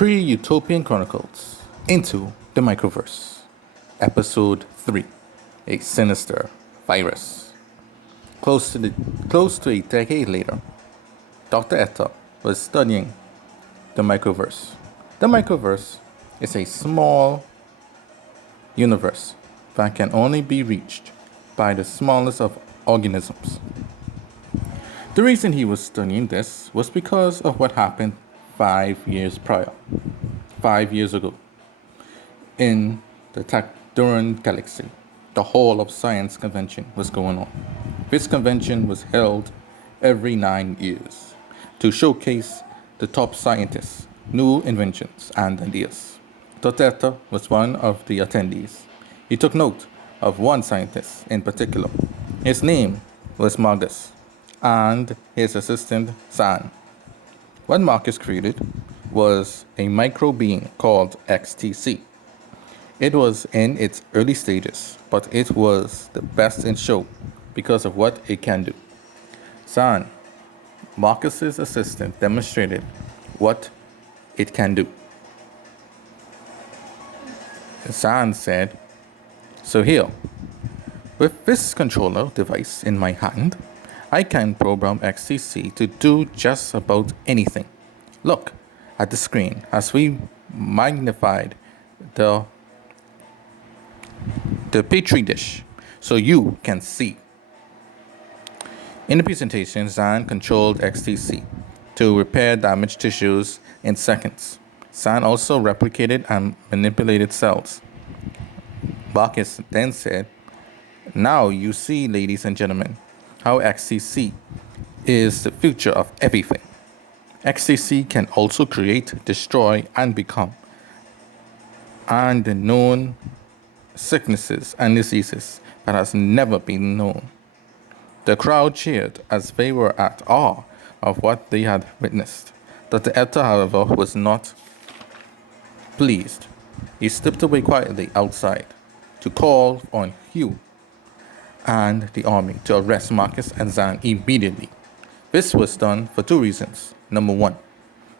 Utopian Chronicles into the Microverse. Episode 3, A Sinister Virus. Close to a decade later, Dr. Etta was studying the Microverse. The Microverse is a small universe that can only be reached by the smallest of organisms. The reason he was studying this was because of what happened 5 years prior. 5 years ago, in the Tacduran galaxy, the Hall of Science convention was going on. This convention was held every 9 years to showcase the top scientists, new inventions, and ideas. Toteta was one of the attendees. He took note of one scientist in particular. His name was Margus, and his assistant, San. What Marcus created was a micro being called XTC. It was in its early stages, but it was the best in show because of what it can do. San, Marcus's assistant, demonstrated what it can do. San said, "So here, with this controller device in my hand, I can program XTC to do just about anything. Look at the screen as we magnified the petri dish so you can see." In the presentation, Zan controlled XTC to repair damaged tissues in seconds. Zan also replicated and manipulated cells. Marcus then said, "Now you see, ladies and gentlemen, how XTC is the future of everything. XTC can also create, destroy, and become unknown sicknesses and diseases that has never been known." The crowd cheered as they were at awe of what they had witnessed. Dr. Etta, however, was not pleased. He stepped away quietly outside to call on Hugh and the army to arrest Marcus and Zan immediately. This was done for two reasons. Number one,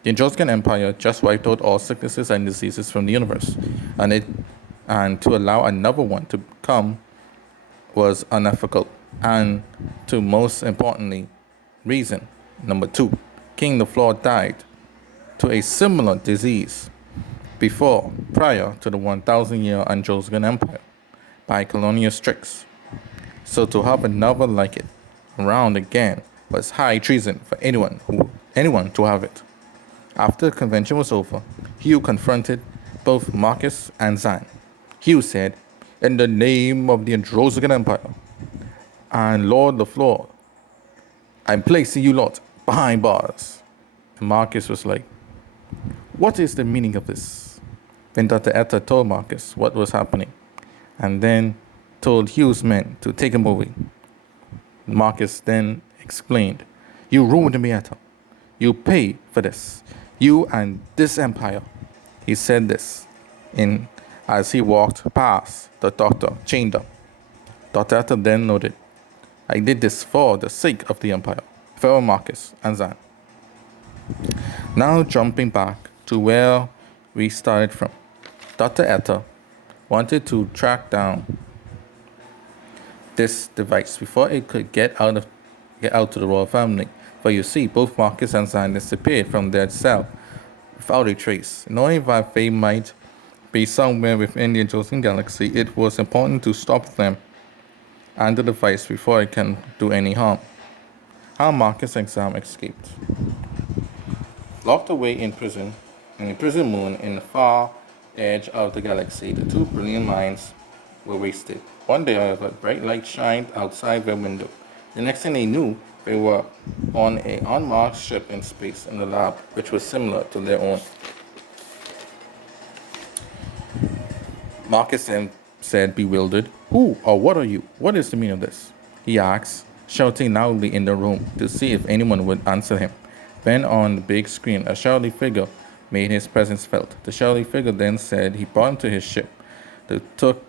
the Etruscan Empire just wiped out all sicknesses and diseases from the universe, and to allow another one to come was unethical. And to most importantly, reason number two, King the Floor died to a similar disease prior to the 1,000-year Etruscan Empire by colonial tricks. So to have another like it around again was high treason for anyone to have it. After the convention was over, Hugh confronted both Marcus and Zan. Hugh said, "In the name of the Etruscan Empire and Lord the Floor, I'm placing you lot behind bars." And Marcus was like, "What is the meaning of this?" Then Dr. Etta told Marcus what was happening, and then told Hugh's men to take him away. Marcus then explained, "You ruined me, Etta. You pay for this. You and this empire." He said this as he walked past the doctor chained up. Dr. Etta then noted, "I did this for the sake of the empire." Farewell, Marcus and Zan. Now jumping back to where we started from. Dr. Etta wanted to track down this device before it could get out to the royal family. For you see, both Marcus and Zan disappeared from their cell without a trace. Knowing that they might be somewhere within the Etruscan galaxy, it was important to stop them and the device before it can do any harm. How Marcus and Zan escaped. Locked away in a prison moon in the far edge of the galaxy, the two brilliant minds were wasted. One day, however, bright light shined outside their window. The next thing they knew, they were on an unmarked ship in space in the lab, which was similar to their own. Marcus then said, bewildered, "Who or what are you? What is the meaning of this?" he asked, shouting loudly in the room to see if anyone would answer him. Then on the big screen, a shadowy figure made his presence felt. The shadowy figure then said he brought him to his ship. They took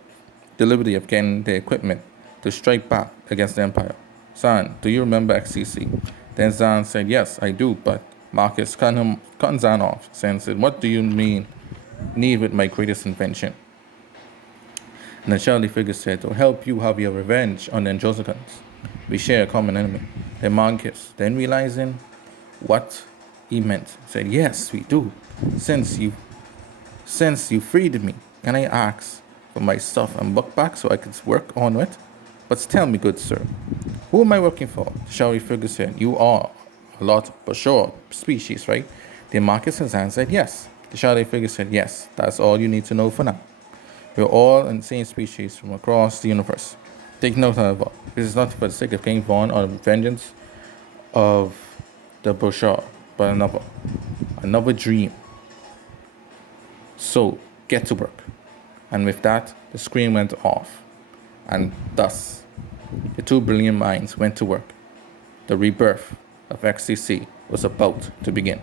the liberty of getting the equipment to strike back against the Empire. "Zan, do you remember XCC?" Then Zan said, "Yes, I do, but Marcus cut Zan off, saying, "What do you need with my greatest invention?" And the shadowy figure said, "To help you have your revenge on the Anjosicans. We share a common enemy." Then Marcus, then realizing what he meant, said, "Yes, we do. Since you freed me, can I ask for my stuff and book back so I could work on it? But tell me, good sir, who am I working for?" The shadowy figure said, "You are a lot, but sure, species, right?" Then Marcus and Zan said, "Yes." The shadowy figure said, "Yes, that's all you need to know for now. We're all insane species from across the universe. Take note, however, this is not for the sake of King Vaughn or the vengeance of the Bourgeois, but another dream. So, get to work." And with that, the screen went off. And thus, the two brilliant minds went to work. The rebirth of XCC was about to begin.